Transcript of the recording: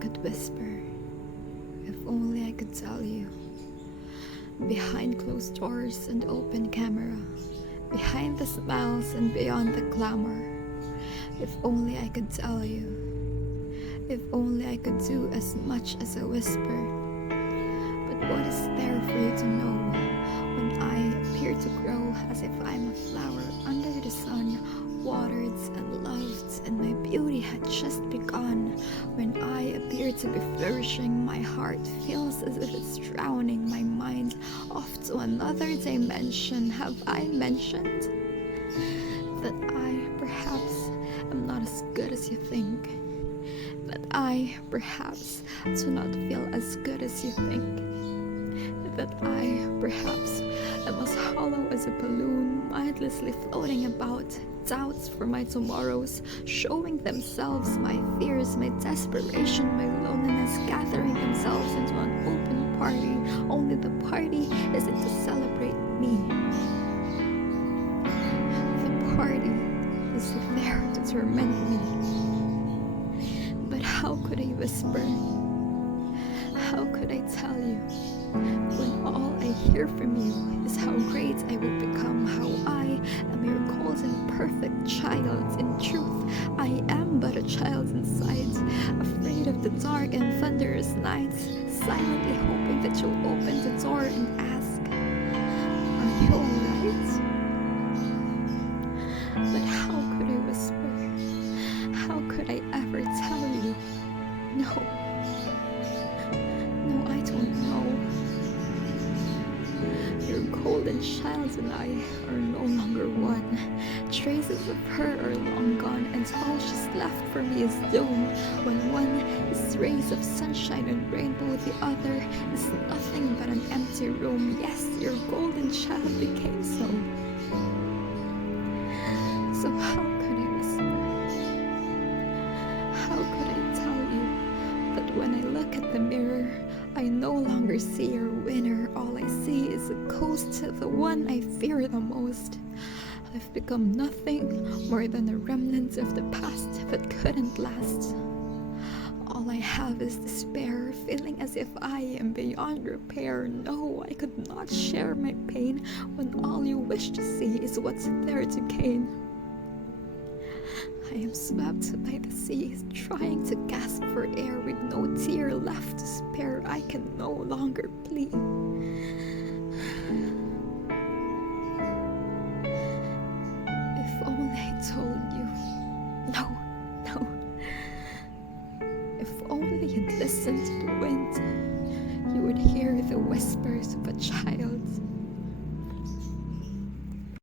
could whisper, if only I could tell you. Behind closed doors and open camera, behind the smiles and beyond the clamor, if only I could tell you. If only I could do as much as a whisper. But what is there for you to know when I appear to grow as if I'm a flower under the sun, watered and loved, and my beauty had just begun? When I appear to be flourishing, my heart feels as if it's drowning my mind off to another dimension. Have I mentioned that I perhaps am not as good as you think? That I perhaps do not feel as good as you think? That I perhaps am as hollow as a balloon, mindlessly floating about, doubts for my tomorrows, showing themselves, my fears, my desperation, my loneliness, gathering themselves into an open party, only the party isn't to celebrate me. The party is there to torment me. But how could I whisper? How could I tell you when all I hear from you is how great I will become, how I am your golden perfect child? In truth, I am but a child inside, afraid of the dark and thunderous nights, silently hoping that you'll open the door and ask, are you alright? But how could I whisper? How could I ever tell you? No, I don't know. Your golden child and I are no longer one. Traces of her are long gone, and all she's left for me is doom. When one is rays of sunshine and rainbow, the other is nothing but an empty room. Yes, your golden child became so. So how could I whisper? How could I tell you that when I look at the mirror, I no longer see your winner? All I see is a ghost, the one I fear the most. I've become nothing more than a remnant of the past that couldn't last. All I have is despair, feeling as if I am beyond repair. No, I could not share my pain when all you wish to see is what's there to gain. I am swept by the seas, trying to gasp for air with no tear left to spare. I can no longer plead. If only I told you. No. If only you'd listen to the wind, you would hear the whispers of a child.